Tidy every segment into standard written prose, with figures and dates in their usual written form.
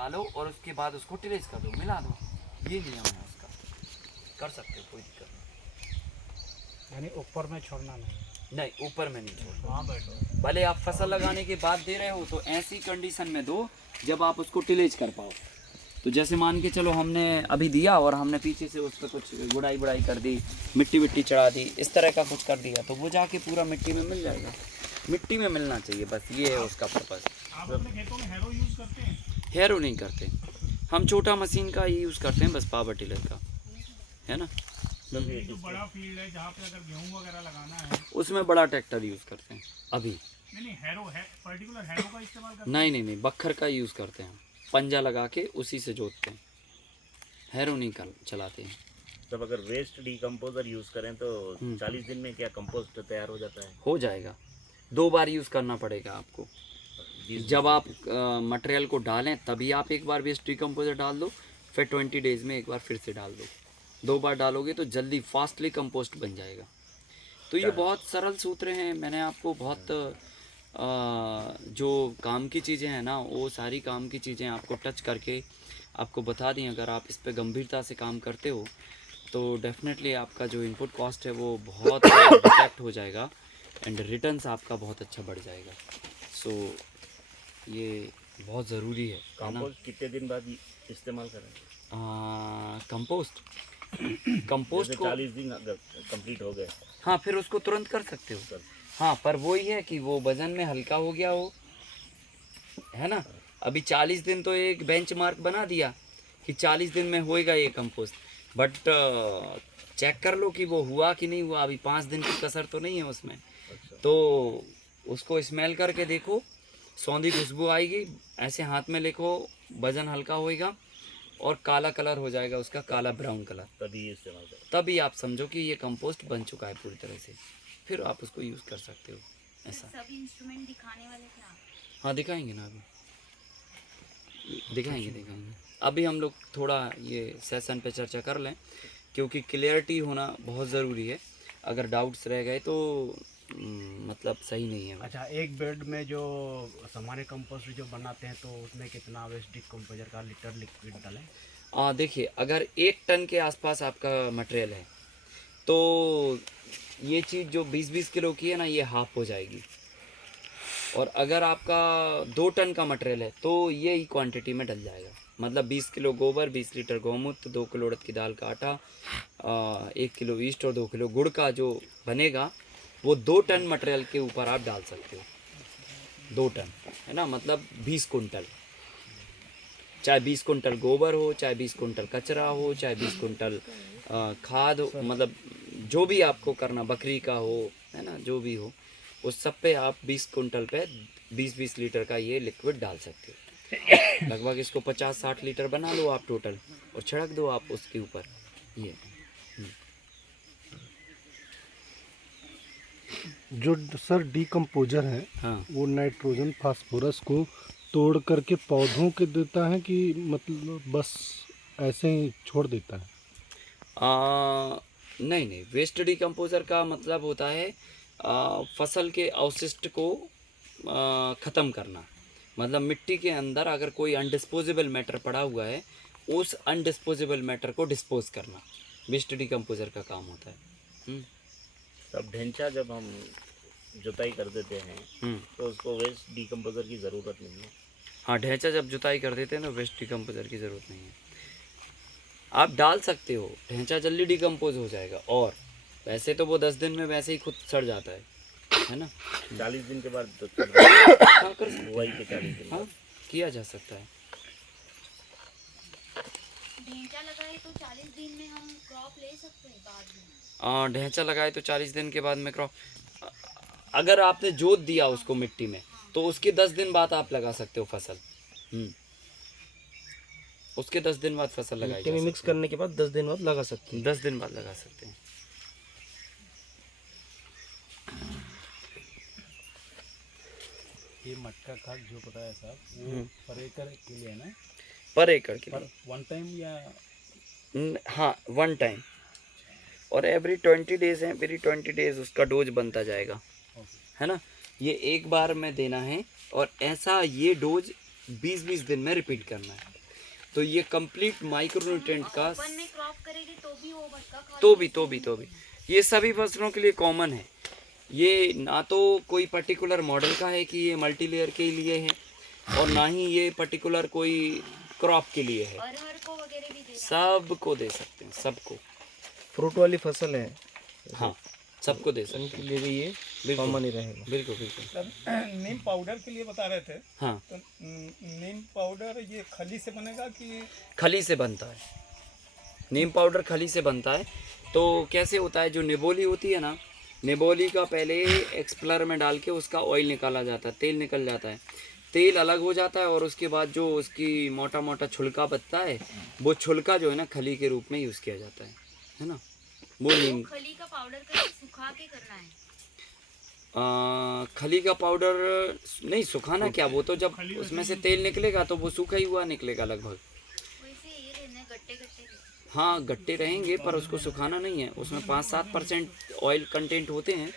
डालो और उसके बाद उसको टिलेज कर दो, मिला दो। ये नियम है उसका, कर सकते हो, कोई दिक्कत नहीं। यानी ऊपर में छोड़ना नहीं, ऊपर में नहीं छोड़ना। वहाँ बैठो। भले आप फसल लगाने के बाद दे रहे हो तो ऐसी कंडीशन में दो जब आप उसको टिलेज कर पाओ। तो जैसे मान के चलो हमने अभी दिया और हमने पीछे से उस पर कुछ गुड़ाई कर दी, मिट्टी चढ़ा दी, इस तरह का कुछ कर दिया, तो वो जाके पूरा मिट्टी में मिल जाएगा। मिट्टी में मिलना चाहिए, बस ये है उसका पर्पज़। आप अपने खेतों में हैरो यूज़ करते हैं? हैरो नहीं करते हम, छोटा मशीन का ही यूज़ करते हैं, बस पावर टिलर का, है ना। ये जो बड़ा फील्ड है जहाँ पे अगर गेहूँ वगैरह लगाना है उसमें बड़ा ट्रैक्टर यूज़ करते हैं अभी। नहीं, हैरो है, पर्टिकुलर हैरो का इस्तेमाल करते नहीं नहीं नहीं, बखर का यूज़ करते हैं, पंजा लगा के उसी से जोतते हैं, हैरो नहीं कर चलाते हैं। तब अगर वेस्ट डिकम्पोजर यूज़ करें तो 40 दिन में क्या कंपोस्ट तैयार हो जाता है? हो जाएगा, 2 बार यूज़ करना पड़ेगा आपको। जब आप मटेरियल को डालें तभी आप एक बार वेस्ट डिकम्पोजर डाल दो, फिर 20 डेज़ में एक बार फिर से डाल दो। 2 बार डालोगे तो जल्दी फास्टली कंपोस्ट बन जाएगा। तो ये बहुत सरल सूत्र हैं, मैंने आपको बहुत जो काम की चीज़ें हैं ना, वो सारी काम की चीज़ें आपको टच करके आपको बता दी। अगर आप इस पे गंभीरता से काम करते हो तो डेफिनेटली आपका जो इनपुट कॉस्ट है वो बहुत डिटेक्ट हो जाएगा एंड रिटर्न्स आपका बहुत अच्छा बढ़ जाएगा। सो ये बहुत ज़रूरी है ना। कंपोस्ट कितने दिन बाद इस्तेमाल करें? कंपोस्ट को 40 दिन कंप्लीट हो गए, हाँ, फिर उसको तुरंत कर सकते हो। हाँ, पर वही है कि वो वज़न में हल्का हो गया हो, है ना। अभी 40 दिन तो एक बेंच मार्क बना दिया कि 40 दिन में होएगा ये कंपोस्ट, बट चेक कर लो कि वो हुआ कि नहीं हुआ। अभी 5 दिन की कसर तो नहीं है उसमें। तो उसको स्मेल करके देखो, सौंधी खुशबू आएगी, ऐसे हाथ में लेको, वज़न हल्का होएगा और काला कलर हो जाएगा उसका, काला ब्राउन कलर, तभी इस्तेमाल करें। तभी आप समझो कि ये कंपोस्ट बन चुका है पूरी तरह से, फिर आप उसको यूज़ कर सकते हो। ऐसा सभी इंस्ट्रूमेंट दिखाने वाले थे आप? हाँ, दिखाएंगे ना, अभी दिखाएंगे। अभी हम लोग थोड़ा ये सेशन पे चर्चा कर लें, क्योंकि क्लियरिटी होना बहुत ज़रूरी है। अगर डाउट्स रह गए तो मतलब सही नहीं है। अच्छा, एक बेड में जो सामान्य कंपोस्ट जो बनाते हैं तो उसमें कितना वेस्ट डिकम्पोजर का लीटर लिक्विड डालें? देखिए, अगर 1 टन के आसपास आपका मटेरियल है तो ये चीज़ जो 20-20 किलो की है ना, ये हाफ हो जाएगी। और अगर आपका 2 टन का मटेरियल है तो ये ही क्वांटिटी में डल जाएगा। मतलब 20 किलो गोबर, 20 लीटर गौमूत्र, 2 किलो उड़द की दाल का आटा, 1 किलो ईस्ट और 2 किलो गुड़ का जो बनेगा वो 2 टन मटेरियल के ऊपर आप डाल सकते हो। 2 टन है ना, मतलब 20 कुंटल। चाहे 20 कुंटल गोबर हो, चाहे 20 कुंटल कचरा हो, चाहे 20 कुंटल खाद हो, मतलब जो भी आपको करना, बकरी का हो, है ना, जो भी हो, उस सब पे आप 20 कुंटल पे 20-20 लीटर का ये लिक्विड डाल सकते हो। लगभग इसको 50-60 लीटर बना लो आप टोटल और छिड़क दो आप उसके ऊपर ये। जो सर डिकम्पोजर है, हाँ, वो नाइट्रोजन फास्फोरस को तोड़ करके पौधों के देता है कि मतलब बस ऐसे ही छोड़ देता है? नहीं, वेस्ट डिकम्पोजर का मतलब होता है फसल के अवशिष्ट को ख़त्म करना। मतलब मिट्टी के अंदर अगर कोई अनडिस्पोजेबल मैटर पड़ा हुआ है, उस अनडिस्पोजेबल मैटर को डिस्पोज करना वेस्ट डिकम्पोजर का काम होता है। तब ढेंचा जब हम जुताई कर देते हैं तो उसको वेस्ट डिकम्पोजर की ज़रूरत नहीं है। हाँ, ढैंचा जब जुताई कर देते हैं तो वेस्ट डिकम्पोजर की ज़रूरत नहीं है। आप डाल सकते हो, ढैंचा जल्दी डिकम्पोज हो जाएगा, और वैसे तो वो 10 दिन में वैसे ही खुद सड़ जाता है ना। 40 दिन के बाद तो हाँ, कर सकते बुआई के 40 दिन हाँ, बाद। किया जा सकता है। ढेंचा लगाए तो 40 दिन में हम क्रॉप ले सकते हैं बाद में? ढैंचा लगाए तो 40 दिन के बाद में क्रॉप, अगर आपने जोत दिया उसको मिट्टी में तो उसके 10 दिन बाद आप लगा सकते हो फसल। उसके 10 दिन बाद फसल लगाई मिट्टी में मिक्स करने के बाद 10 दिन बाद लगा सकते हैं। 10 दिन बाद लगा सकते हैं। ये मटका खाद जो बताया साहब, वो पर एकड़ के लिए है ना? पर एकड़ के पर लिए, वन टाइम या? हाँ, 1 टाइम, और एवरी 20 डेज है, एवरी 20 डेज उसका डोज बनता जाएगा, है ना। ये एक बार में देना है, और ऐसा ये डोज 20-20 दिन में रिपीट करना है। तो ये कंप्लीट माइक्रोन्यूट्रिएंट का ओपन में क्रॉप करेगी तो भी वो भटका खा तो भी ये सभी फसलों के लिए कॉमन है। ये ना तो कोई पर्टिकुलर मॉडल का है कि ये मल्टी लेयर के लिए है, और ना ही ये पर्टिकुलर कोई क्रॉप के लिए है। अरहर को वगैरह भी देना। सबको दे सकते हैं, सबको। फ्रूट वाली फसल है, हाँ, सबको दे सकते उनके हैं। लिए भी ये बिल्कुल। कॉमन ही रहेगा। बिल्कुल बिल्कुल। नीम पाउडर के लिए बता रहे थे, हाँ, तो नीम पाउडर ये खली से बनेगा कि खली से बनता है। नीम पाउडर खली से बनता है। तो कैसे होता है, जो निबोली होती है ना, निबोली का पहले एक्सप्लर में डाल के उसका ऑयल निकाला जाता है, तेल निकल जाता है, तेल अलग हो जाता है, और उसके बाद जो उसकी मोटा मोटा छुलका बचता है, वो छुलका जो है ना खली के रूप में यूज़ किया जाता है ना। वो नीम खली का पाउडर करके सुखा के करना है। खली का पाउडर नहीं, सुखाना क्या, वो तो जब उसमें से तेल निकलेगा तो वो सूखा ही हुआ निकलेगा लगभग। वैसे ये रहना गट्टे गट्टे। हाँ, गट्टे रहेंगे, पर उसको सुखाना नहीं है। उसमें 5-7% ऑयल कंटेंट होते हैं,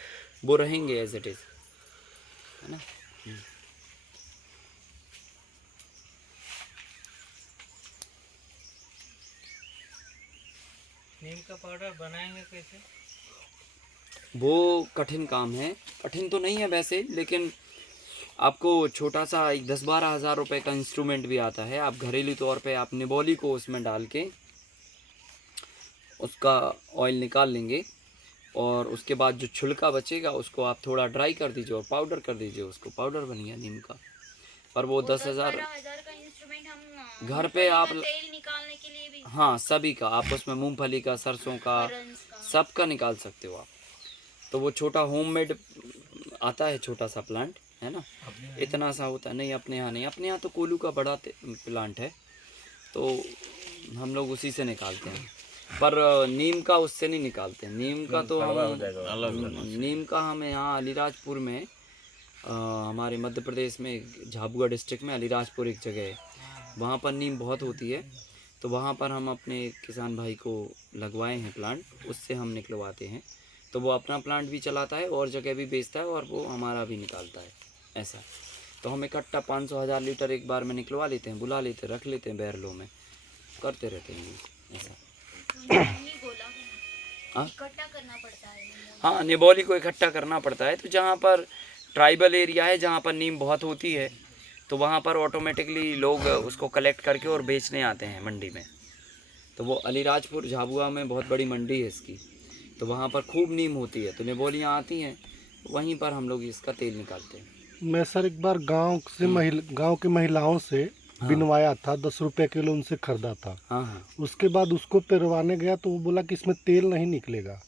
वो रहेंगे एज इट इज़, है ना। नीम का पाउडर बनाएंगे कैसे? वो कठिन काम है। कठिन तो नहीं है वैसे, लेकिन आपको छोटा सा 10-12 हज़ार रुपये का इंस्ट्रूमेंट भी आता है। आप घरेलू तौर पे आप निबोली को उसमें डाल के उसका ऑयल निकाल लेंगे, और उसके बाद जो छिलका बचेगा उसको आप थोड़ा ड्राई कर दीजिए और पाउडर कर दीजिए, उसको पाउडर बन गया नीम का। पर वो 10,000 का इंस्ट्रूमेंट हम घर पे आप, तेल निकालने के लिए भी, हाँ सभी का, आप उसमें मूंगफली का, सरसों का, रंस का। सबका निकाल सकते हो आप। तो वो छोटा होममेड आता है, छोटा सा प्लांट है ना, इतना सा होता है। नहीं, अपने यहाँ नहीं, अपने यहाँ तो कोलू का बड़ा प्लांट है, तो हम लोग उसी से निकालते हैं। पर नीम का उससे नहीं निकालते। नीम का तो नीम का हम यहाँ अलीराजपुर में, हमारे मध्य प्रदेश में झाबुआ डिस्ट्रिक्ट में अलीराजपुर एक जगह है, वहाँ पर नीम बहुत होती है। तो वहाँ पर हम अपने किसान भाई को लगवाए हैं प्लांट, उससे हम निकलवाते हैं। तो वो अपना प्लांट भी चलाता है और जगह भी बेचता है, और वो हमारा भी निकालता है, ऐसा। तो हम इकट्ठा 500-1000 लीटर एक बार में निकलवा लेते हैं, बुला लेते हैं, रख लेते हैं बैरलों में, करते रहते हैं ऐसा। हाँ? इकट्ठा करना पड़ता है। हाँ, निबोली को इकट्ठा करना पड़ता है। तो जहाँ पर ट्राइबल एरिया है, जहाँ पर नीम बहुत होती है, तो वहाँ पर ऑटोमेटिकली लोग उसको कलेक्ट करके और बेचने आते हैं मंडी में। तो वो अलीराजपुर झाबुआ में बहुत बड़ी मंडी है इसकी, तो वहाँ पर खूब नीम होती है, तो निबोलियाँ आती हैं, वहीं पर हम लोग इसका तेल निकालते हैं। मैं सर एक बार गांव की महिलाओं से बिनवाया था, 10 रुपये किलो उनसे खरीदा था। हाँ हाँ। उसके बाद उसको पेरवाने गया तो वो बोला कि इसमें तेल नहीं निकलेगा,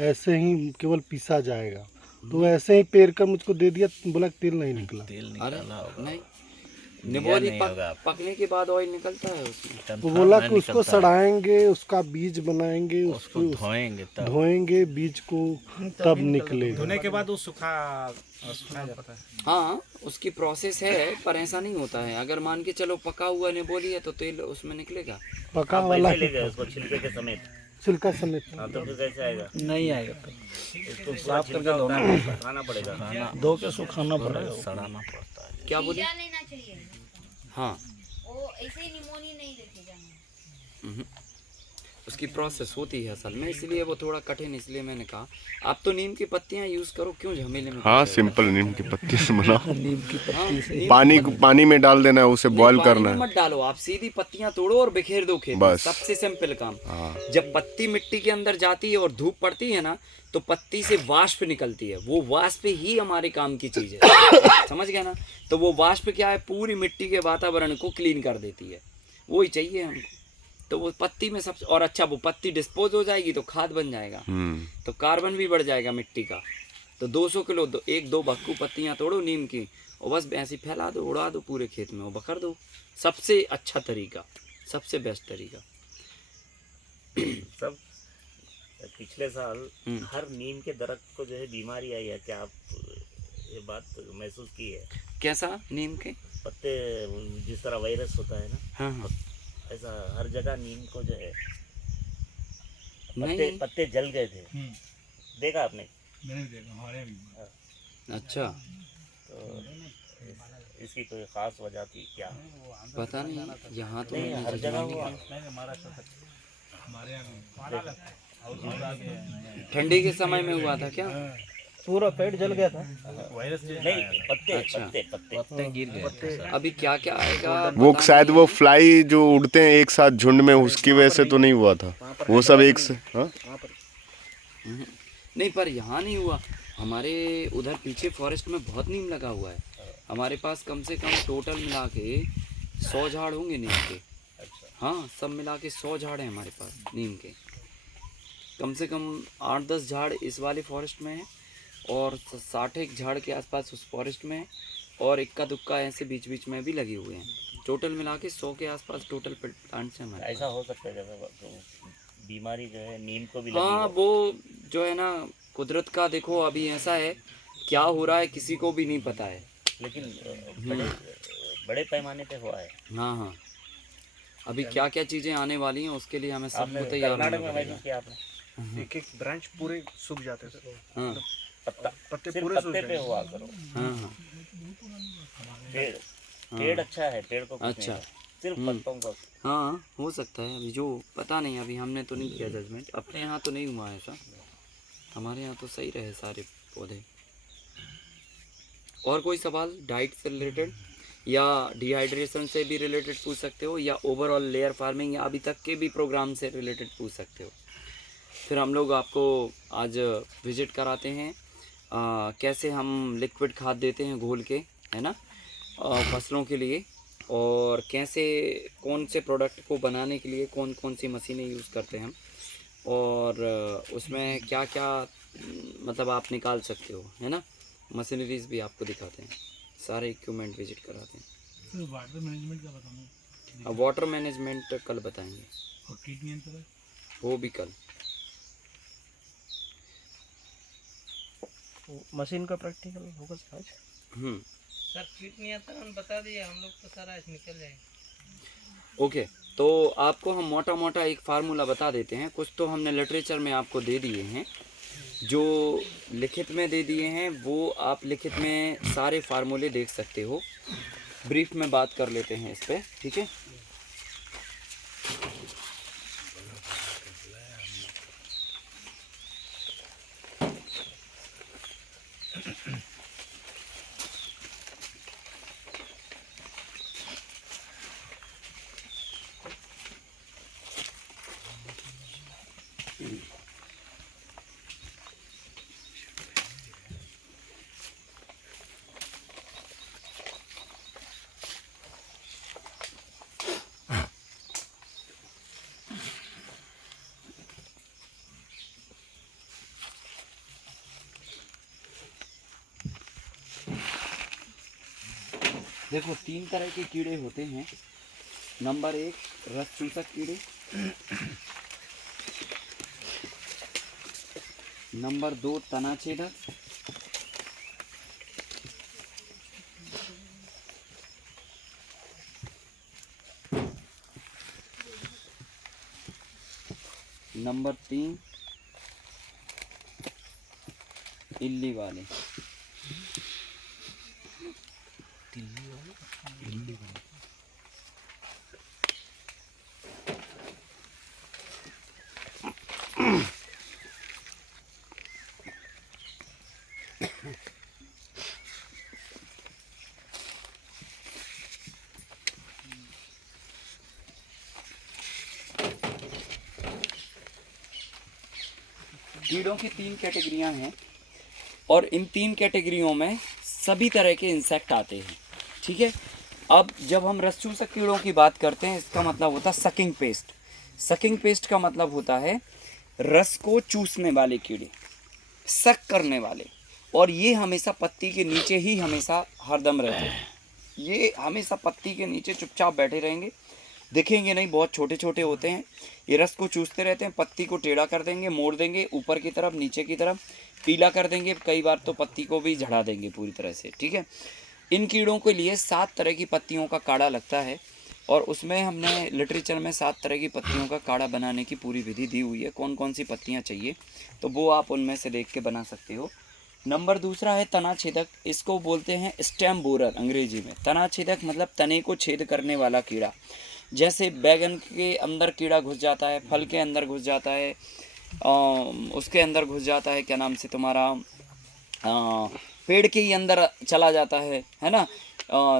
ऐसे ही केवल पीसा जाएगा। तो ऐसे ही पेर कर मुझको दे दिया, बोला कि तेल नहीं निकला। अरे नहीं, निबोली पकने के बाद ऑयल निकलता है उसमें। वो बोला कि उसको सड़ाएंगे, उसका बीज बनाएंगे, उसको धोएंगे बीज को, तब निकलेगा। धोने के बाद वो सुखा जाता है। हाँ, उसकी प्रोसेस है, पर ऐसा नहीं होता है। अगर मान के चलो पका हुआ निबोली है तो तेल उसमें निकलेगा। पका वाला उसको छिलके के समेत, छिलका समेत। हाँ, तो फिर कैसे आएगा? नहीं आएगा, इसको साफ करके धोना पड़ेगा, धो के सुखाना पड़ेगा, सड़ाना पड़ता है। क्या बोले? बीजा लेना चाहिए। हाँ, वो ऐसे ही निमोनी नहीं लेके जाना। उसकी प्रोसेस होती है असल में, इसलिए वो थोड़ा कठिन। इसलिए मैंने कहा आप तो नीम की पत्तियां यूज करो, क्यों झमेले में। हाँ, सिंपल नीम की पत्ती से बनाओ। नीम की पत्ती से पानी में डाल देना है, उसे बॉईल करना है। मत डालो, आप सीधी पत्तियां तोड़ो और बिखेर दो खेत में, बस। सबसे सिंपल काम। जब पत्ती मिट्टी के अंदर जाती है और धूप पड़ती है ना, तो पत्ती से वाष्प निकलती है। वो वाष्प ही हमारे काम की चीज है, समझ गया ना। तो वो वाष्प क्या है, पूरी मिट्टी के वातावरण को क्लीन कर देती है, वही चाहिए हमको। तो वो पत्ती में सबसे, और अच्छा वो पत्ती डिस्पोज हो जाएगी तो खाद बन जाएगा, तो कार्बन भी बढ़ जाएगा मिट्टी का। तो 200 किलो 1-2 बक्कू पत्तियां तोड़ो नीम की, और बस ऐसी फैला दो, उड़ा दो पूरे खेत में, वो बखर दो। सबसे अच्छा तरीका, सबसे बेस्ट तरीका। सब पिछले साल हर नीम के दरख्त को जो है बीमारी आई है, क्या आप ये बात महसूस की है? कैसा? नीम के पत्ते, जिस तरह वायरस होता है ना, हाँ, ऐसा हर जगह नीम को जो है नहीं। पत्ते जल गए थे, देखा आपने? मैंने देखा, हमारे भी। अच्छा, तो इसकी कोई खास वजह थी क्या? पता नहीं, यहाँ तो नहीं, मैंने हर जगह हुआ। ठंडी के समय में हुआ था क्या? पूरा पेड़ जल गया था। नहीं, पत्ते अच्छा। पत्ते पत्ते पत्ते गिर गए। अभी क्या क्या आएगा वो पता शायद नहीं। वो फ्लाई जो उड़ते हैं एक साथ झुंड में, उसकी वजह से तो नहीं हुआ था। वो सब एक से हाँ? नहीं, पर यहाँ नहीं हुआ। हमारे उधर पीछे फॉरेस्ट में बहुत नीम लगा हुआ है। हमारे पास कम से कम टोटल मिला के 100 झाड़ होंगे नीम के। हाँ, सब मिला के 100 झाड़ हैं हमारे पास नीम के। कम से कम 8-10 झाड़ इस वाले फॉरेस्ट में है और 60 झाड़ के आसपास उस फॉरेस्ट में है और इक्का दुक्का ऐसे बीच बीच में भी लगे हुए हैं। टोटल मिला के 100 के आसपास टोटल प्लांट्स हैं हमारे। ऐसा हो सकता है जैसे बीमारी जो है नीम को भी लगी हाँ, है। वो जो है ना कुदरत का, देखो अभी ऐसा है, क्या हो रहा है किसी को भी नहीं पता है। लेकिन बड़े बड़े पैमाने पे हुआ है। हाँ हाँ, अभी क्या क्या चीज़ें आने वाली हैं उसके लिए हमें सबको आपने तैयार कर्नाटक होना में पड़ेगा। महसूस किया आपने? एक एक ब्रांच पूरे सूख जाते थे, हाँ पत्ता पत्ते सिर्फ पूरे सूख पत्ते पे जाते। हुआ करो। हाँ हाँ पेड़ पेड़ अच्छा है, पेड़ को कुछ नहीं अच्छा। है, सिर्फ पत्तों को। हाँ, हो सकता है। अभी जो पता नहीं, अभी हमने तो नहीं किया जजमेंट। अपने यहाँ तो नहीं हुआ ऐसा, हमारे यहाँ तो सही रहे सारे पौधे। और कोई सवाल डाइट से रिलेटेड या डिहाइड्रेशन से भी रिलेटेड पूछ सकते हो, या ओवरऑल लेयर फार्मिंग या अभी तक के भी प्रोग्राम से रिलेटेड पूछ सकते हो। फिर हम लोग आपको आज विजिट कराते हैं कैसे हम लिक्विड खाद देते हैं घोल के, है ना, फसलों के लिए, और कैसे कौन से प्रोडक्ट को बनाने के लिए कौन कौन सी मशीनें यूज़ करते हैं हम, और उसमें क्या क्या मतलब आप निकाल सकते हो, है ना। मशीनरीज भी आपको दिखाते हैं, सारे इक्विपमेंट विजिट कराते हैं। वाटर मैनेजमेंट का बताना। अब वाटर मैनेजमेंट कल बताएंगे, और कीट नियंत्रण वो भी कल। मशीन का प्रैक्टिकल होगा आज। सर कीट नियंत्रण बता दिए हम लोग तो सारा निकल जाएगा। ओके, तो आपको हम मोटा मोटा एक फार्मूला बता देते हैं। कुछ तो हमने लिटरेचर में आपको दे दिए हैं, जो लिखित में दे दिए हैं वो आप लिखित में सारे फार्मूले देख सकते हो। ब्रीफ में बात कर लेते हैं इस पर, ठीक है। देखो, 3 तरह के कीड़े होते हैं। नंबर 1 रस चूसक कीड़े, नंबर 2 तना छेदक, नंबर 3 इल्ली वाले। कीड़ों की 3 कैटेगरियां हैं और इन 3 कैटेगरियों में सभी तरह के इंसेक्ट आते हैं, ठीक है। अब जब हम रस चूसक कीड़ों की बात करते हैं, इसका मतलब होता है सकिंग पेस्ट। सकिंग पेस्ट का मतलब होता है रस को चूसने वाले कीड़े, सक करने वाले, और ये हमेशा पत्ती के नीचे ही हमेशा हरदम रहते हैं। ये हमेशा पत्ती के नीचे चुपचाप बैठे रहेंगे, दिखेंगे नहीं, बहुत छोटे छोटे होते हैं। ये रस को चूसते रहते हैं, पत्ती को टेढ़ा कर देंगे, मोड़ देंगे ऊपर की तरफ, नीचे की तरफ, पीला कर देंगे, कई बार तो पत्ती को भी झड़ा देंगे पूरी तरह से, ठीक है। इन कीड़ों के लिए 7 तरह की पत्तियों का काढ़ा लगता है और उसमें हमने लिटरेचर में 7 तरह की पत्तियों का काढ़ा बनाने की पूरी विधि दी हुई है। कौन कौन सी पत्तियां चाहिए तो वो आप उनमें से देख के बना सकते हो। नंबर दूसरा है तना छेदक, इसको बोलते हैं स्टेम बोरर अंग्रेजी में। तना छेदक मतलब तने को छेद करने वाला कीड़ा। जैसे बैगन के अंदर कीड़ा घुस जाता है, फल के अंदर घुस जाता है, उसके अंदर घुस जाता है, क्या नाम से तुम्हारा, पेड़ के ही अंदर चला जाता है ना।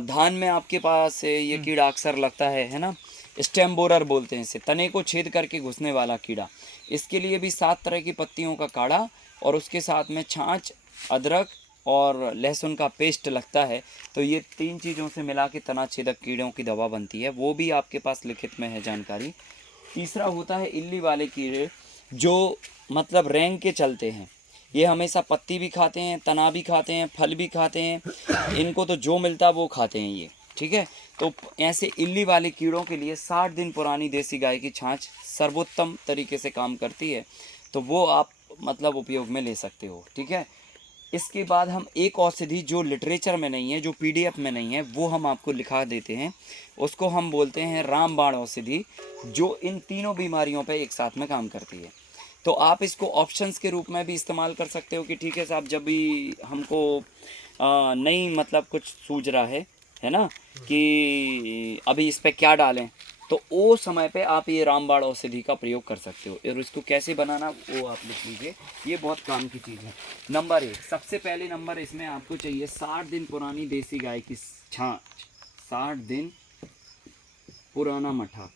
धान में आपके पास ये कीड़ा अक्सर लगता है ना। स्टेम बोरर बोलते हैं इसे, तने को छेद करके घुसने वाला कीड़ा। इसके लिए भी 7 तरह की पत्तियों का काढ़ा और उसके साथ में छाछ, अदरक और लहसुन का पेस्ट लगता है। तो ये 3 चीज़ों से मिला के तना छेदक कीड़ों की दवा बनती है, वो भी आपके पास लिखित में है जानकारी। तीसरा होता है इल्ली वाले कीड़े, जो मतलब रेंग के चलते हैं। ये हमेशा पत्ती भी खाते हैं, तना भी खाते हैं, फल भी खाते हैं, इनको तो जो मिलता है वो खाते हैं ये, ठीक है। तो ऐसे इल्ली वाले कीड़ों के लिए 60 दिन पुरानी देसी गाय की छाछ सर्वोत्तम तरीके से काम करती है, तो वो आप मतलब उपयोग में ले सकते हो, ठीक है। इसके बाद हम एक औषधि जो लिटरेचर में नहीं है, जो पीडीएफ में नहीं है, वो हम आपको लिखा देते हैं। उसको हम बोलते हैं रामबाण औषधि, जो इन तीनों बीमारियों पे एक साथ में काम करती है। तो आप इसको ऑप्शंस के रूप में भी इस्तेमाल कर सकते हो कि ठीक है साहब, जब भी हमको नहीं मतलब कुछ सूझ रहा है ना, कि अभी इस पर क्या डालें, तो वो समय पे आप ये रामबाण औषधि का प्रयोग कर सकते हो। और इसको कैसे बनाना वो आप लिख लीजिए, ये बहुत काम की चीज़ है। नंबर 1, सबसे पहले नंबर इसमें आपको चाहिए 60 दिन पुरानी देसी गाय की छाछ, 60 दिन पुराना मठा,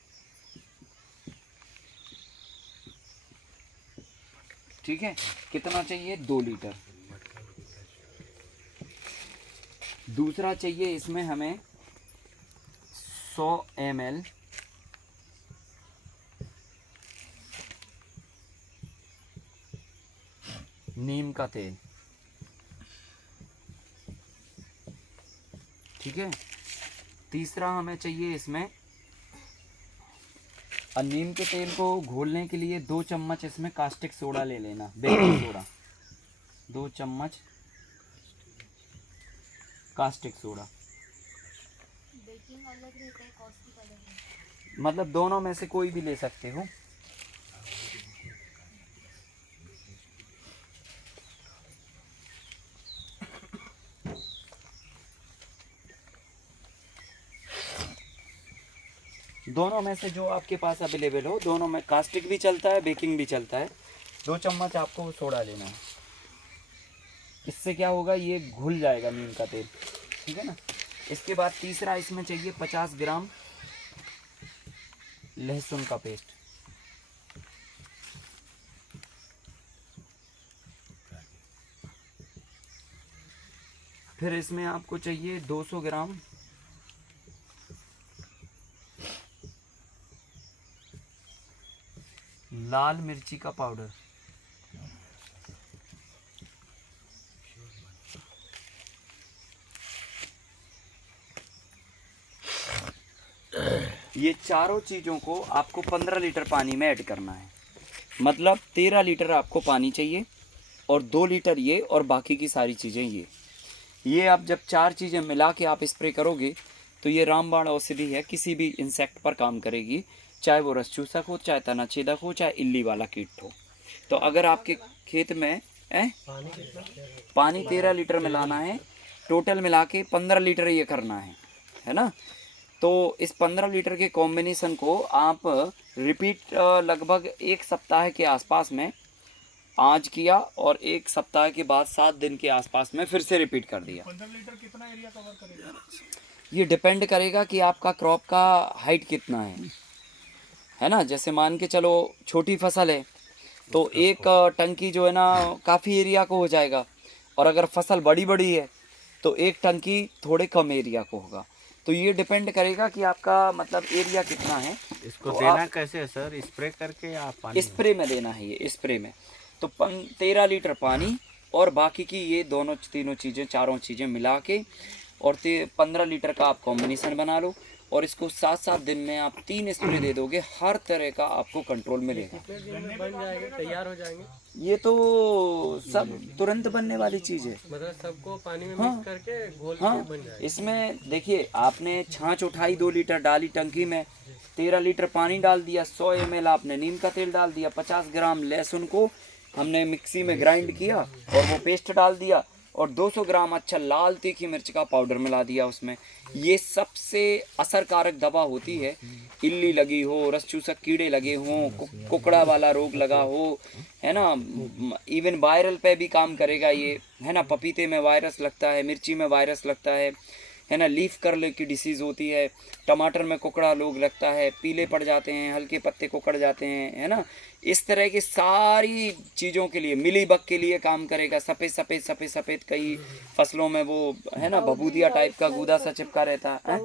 ठीक है। कितना चाहिए? 2 लीटर। दूसरा चाहिए इसमें हमें 100 ml नीम का तेल, ठीक है। तीसरा हमें चाहिए इसमें, और नीम के तेल को घोलने के लिए 2 चम्मच इसमें कास्टिक सोडा ले लेना, बेकिंग सोडा, 2 चम्मच कास्टिक सोडा। बेकिंग अलग रहता है, कॉस्टिक अलग रहता है। मतलब दोनों में से कोई भी ले सकते हो। दोनों में से जो आपके पास अवेलेबल हो, दोनों में कास्टिक भी चलता है, बेकिंग भी चलता है। 2 चम्मच आपको सोडा लेना है। इससे क्या होगा, ये घुल जाएगा नीम का तेल, ठीक है ना। इसके बाद तीसरा इसमें चाहिए 50 ग्राम लहसुन का पेस्ट, फिर इसमें आपको चाहिए 200 ग्राम लाल मिर्ची का पाउडर, ये चारों चीज़ों को आपको 15 लीटर पानी में ऐड करना है। मतलब 13 लीटर आपको पानी चाहिए और 2 लीटर ये और बाकी की सारी चीज़ें ये आप जब 4 चीज़ें मिला के आप स्प्रे करोगे तो ये रामबाण औषधि है, किसी भी इंसेक्ट पर काम करेगी, चाहे वो रस चूसक हो, चाहे तना छेदक हो, चाहे इल्ली वाला कीट हो। तो अगर आपके खेत में पानी 13 लीटर मिलाना है, टोटल मिला के 15 लीटर ये करना है ना। तो इस 15 लीटर के कॉम्बिनेशन को आप रिपीट लगभग 1 सप्ताह के आसपास में आज किया और 1 सप्ताह के बाद 7 दिन के आसपास में फिर से रिपीट कर दिया। 15 लीटर कितना एरिया कवर करेगा? ये डिपेंड करेगा कि आपका क्रॉप का हाइट कितना है ना। जैसे मान के चलो छोटी फसल है तो एक टंकी जो है ना काफ़ी एरिया को हो जाएगा, और अगर फसल बड़ी बड़ी है तो एक टंकी थोड़े कम एरिया को होगा। तो ये डिपेंड करेगा कि आपका मतलब एरिया कितना है। इसको तो देना कैसे है सर, स्प्रे करके या पानी? स्प्रे में देना है, ये स्प्रे में। तो 13 लीटर पानी और बाकी की ये तीनों चीज़ें, चारों चीज़ें मिला के और 15 लीटर का आप कॉम्बिनेशन बना लो और इसको 7-7 दिन में आप 3 स्प्रे दे दोगे, हर तरह का आपको कंट्रोल मिलेगा। बन जाएंगे, तैयार हो जाएंगे। ये तो सब तुरंत बनने वाली चीज़ है। मतलब सबको पानी में हाँ, मिक्स करके घोल हाँ, के बन जाएगा। इसमें देखिए आपने छाछ उठाई 2 लीटर डाली टंकी में, 13 लीटर पानी डाल दिया, 100 ml आपने नीम का तेल डाल दिया, 50 ग्राम लहसुन को हमने मिक्सी में ग्राइंड किया और वो पेस्ट डाल दिया और 200 ग्राम अच्छा लाल तीखी मिर्च का पाउडर मिला दिया उसमें। ये सबसे असरकारक दवा होती है। इल्ली लगी हो, रस चूसक कीड़े लगे हों, कुकड़ा वाला रोग लगा हो, है ना, इवन वायरल पे भी काम करेगा ये, है ना। पपीते में वायरस लगता है, मिर्ची में वायरस लगता है ना। लीफ कर्ल की डिसीज़ होती है, टमाटर में कुकड़ा रोग लगता है, पीले पड़ जाते हैं, हल्के पत्ते कुकड़ जाते हैं, है ना। इस तरह की सारी चीज़ों के लिए, मिलीबग के लिए काम करेगा। सफ़ेद कई फसलों में वो, है ना, बबूदिया टाइप का गूदा सा चिपका रहता है।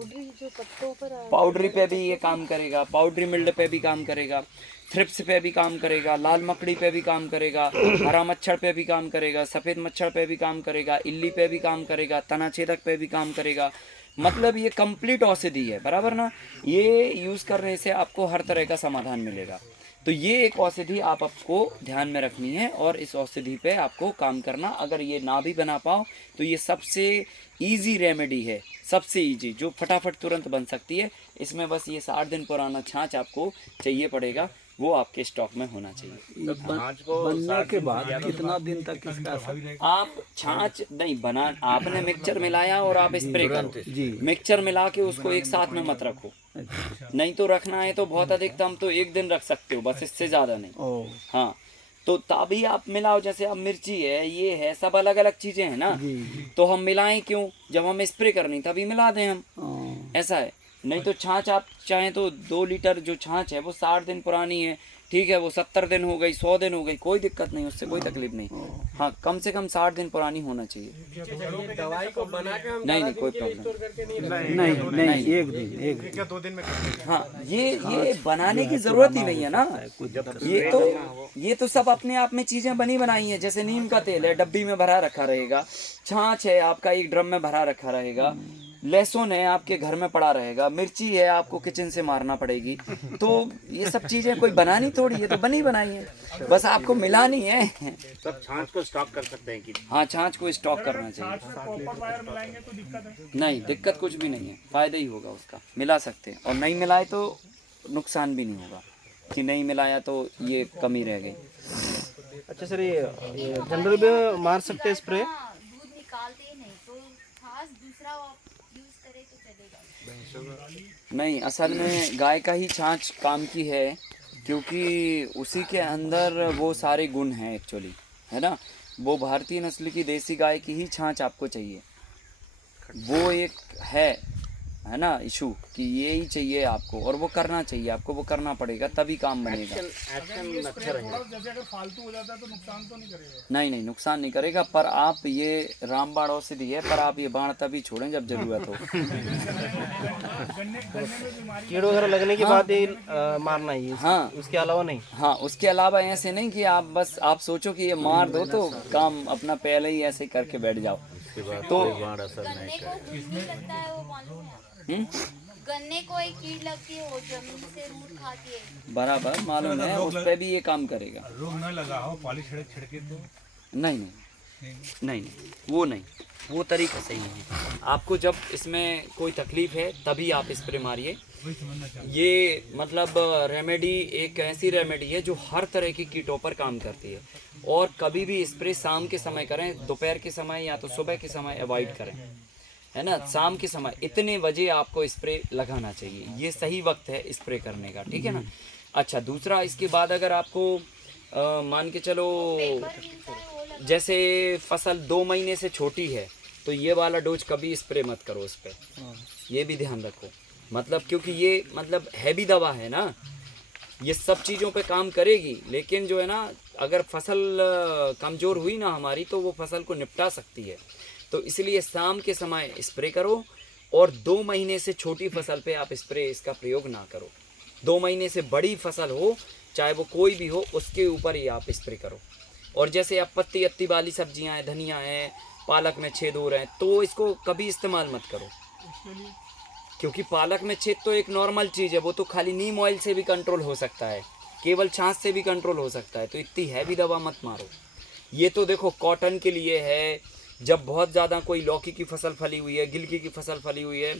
पाउडरी पे भी ये काम करेगा, पाउडरी मिल्ड पे भी काम करेगा, थ्रिप्स पे भी काम करेगा, लाल मकड़ी पे भी काम करेगा, हरा मच्छर पे भी काम करेगा, सफ़ेद मच्छर पे भी काम करेगा, इल्ली पे भी काम करेगा, तना छेदक पे भी काम करेगा। मतलब ये कंप्लीट औषधि है, बराबर ना। ये यूज़ करने से आपको हर तरह का समाधान मिलेगा। तो ये एक औषधि आपको ध्यान में रखनी है और इस औषधि पे आपको काम करना। अगर ये ना भी बना पाओ तो ये सबसे इजी रेमेडी है, सबसे इजी, जो फटाफट तुरंत बन सकती है। इसमें बस ये 60 दिन पुराना छाछ आपको चाहिए पड़ेगा, वो आपके स्टॉक में होना चाहिए। बनने के बाद कितना दिन तक इसका असर? आप छाछ नहीं बना, आपने मिक्सचर मिलाया और आप स्प्रे करो जी। मिक्सचर मिला के उसको एक साथ में मत रखो, नहीं तो रखना है तो बहुत अधिकतम तो 1 दिन रख सकते हो, बस इससे ज़्यादा नहीं। हाँ, तो तभी आप मिलाओ। जैसे अब मिर्ची है, ये है, सब अलग अलग चीज़ें हैं ना, तो हम मिलाएं क्यों? जब हम स्प्रे करनी तभी मिला दें हम, ऐसा है। नहीं तो छाछ आप चाहें तो 2 लीटर जो छाछ है वो 60 दिन पुरानी है, ठीक है, वो 70 दिन हो गई, 100 दिन हो गई, कोई दिक्कत नहीं, उससे कोई तकलीफ नहीं। हाँ, कम से कम 60 दिन पुरानी होना चाहिए। दवाई को बना के हम नहीं कोई प्रॉब्लम नहीं, एक दिन क्या 2 दिन में? हाँ, ये बनाने की जरूरत ही नहीं है ना। ये तो सब अपने आप में चीजें बनी बनाई हैं। जैसे नीम का तेल है, डब्बी में भरा रखा रहेगा, छाछ है आपका एक ड्रम में भरा रखा रहेगा, लहसुन है आपके घर में पड़ा रहेगा, मिर्ची है आपको किचन से मारना पड़ेगी। तो ये सब चीजें कोई बनानी थोड़ी है, तो बनी बनाई है, बस आपको मिलानी है। सब छाछ को स्टॉक कर सकते हैं कि? हाँ, छाछ को स्टॉक करना चाहिए। नहीं, दिक्कत कुछ भी नहीं है, फायदा ही होगा उसका। मिला सकते हैं, और नहीं मिलाए तो नुकसान भी नहीं होगा कि नहीं मिलाया तो ये कमी रह गई। अच्छा सर, ये जनरल में मार सकते हैं स्प्रे? हाँ, दूध निकालते ही नहीं तो खास दूसरा यूज करे तो चलेगा। नहीं, असल में गाय का ही छाछ काम की है, क्योंकि उसी के अंदर वो सारे गुण हैं एक्चुअली, है ना। वो भारतीय नस्ल की देसी गाय की ही छाछ आपको चाहिए। वो एक है ना इशू कि ये ही चाहिए आपको, और वो करना चाहिए आपको, वो करना पड़ेगा तभी काम बनेगा। एक्शन अच्छा रहेगा। जैसे अगर फालतू हो जाता है तो नुकसान तो नहीं करेगा? नहीं, नुकसान नहीं करेगा, पर आप ये रामबाण औषधि है, पर आप ये बाण तभी छोड़ें जब जरूरत हो। कीड़े वगैरह लगने के बाद ही मारना ही? हाँ, उसके अलावा नहीं? हाँ, उसके अलावा ऐसे नहीं कि आप बस आप सोचो कि ये मार दो तो काम अपना पहले ही ऐसे करके बैठ जाओ। तो गन्ने को कीड़ लगता है, वो मालूम है? गन्ने को एक कीड़ लगती है, वो जमीन से रूट खाती है। बराबर मालूम है, उस पर भी ये काम करेगा। रोग न लगा हो, पॉलिश छिड़के तो नहीं, वो नहीं, वो तरीका सही नहीं है। आपको जब इसमें कोई तकलीफ है तभी आप स्प्रे मारिए। ये मतलब रेमेडी एक ऐसी रेमेडी है जो हर तरह की कीटों पर काम करती है। और कभी भी स्प्रे शाम के समय करें, दोपहर के समय या तो सुबह के समय अवॉइड करें, है ना। शाम के समय इतने बजे आपको स्प्रे लगाना चाहिए, ये सही वक्त है स्प्रे करने का, ठीक है ना। अच्छा, दूसरा इसके बाद अगर आपको मान के चलो जैसे फसल 2 महीने से छोटी है तो ये वाला डोज कभी स्प्रे मत करो उस पर, ये भी ध्यान रखो। मतलब क्योंकि ये मतलब हैवी दवा है ना, ये सब चीज़ों पे काम करेगी, लेकिन जो है ना अगर फसल कमज़ोर हुई ना हमारी तो वो फसल को निपटा सकती है। तो इसलिए शाम के समय स्प्रे करो, और 2 महीने से छोटी फसल पे आप स्प्रे इसका प्रयोग ना करो। 2 महीने से बड़ी फसल हो, चाहे वो कोई भी हो, उसके ऊपर ही आप स्प्रे करो। और जैसे अब पत्ती अत्ती वाली सब्जियां हैं, धनिया है, पालक में छेद हो रहे हैं, तो इसको कभी इस्तेमाल मत करो, क्योंकि पालक में छेद तो एक नॉर्मल चीज़ है, वो तो खाली नीम ऑयल से भी कंट्रोल हो सकता है, केवल छाछ से भी कंट्रोल हो सकता है। तो इतनी हैवी दवा मत मारो। ये तो देखो कॉटन के लिए है, जब बहुत ज़्यादा कोई लौकी की फसल फली हुई है, गिलकी की फसल फली हुई है,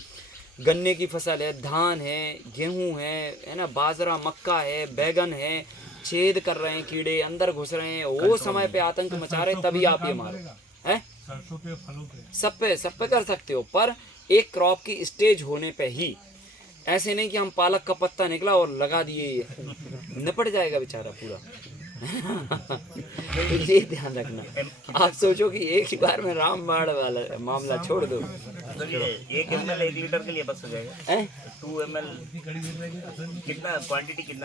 गन्ने की फसल है, धान है, गेहूं है ना, बाजरा, मक्का है, बैगन है, छेद कर रहे हैं, कीड़े अंदर घुस रहे हैं, वो समय पे आतंक मचा रहे हैं, तभी आप ये मारो हैं। सब पे कर सकते हो, पर एक क्रॉप की स्टेज होने पे ही। ऐसे नहीं कि हम पालक का पत्ता निकला और लगा दिए, ये निपट जाएगा बेचारा पूरा। तो ये ध्यान रखना। आप सोचो कि एक ही बार में रामबाण वाला मामला छोड़ दो। मतलब ये 1 ml 1 लीटर के लिए बस हो जाएगा। हैं? 2 ml कितना क्वांटिटी कितना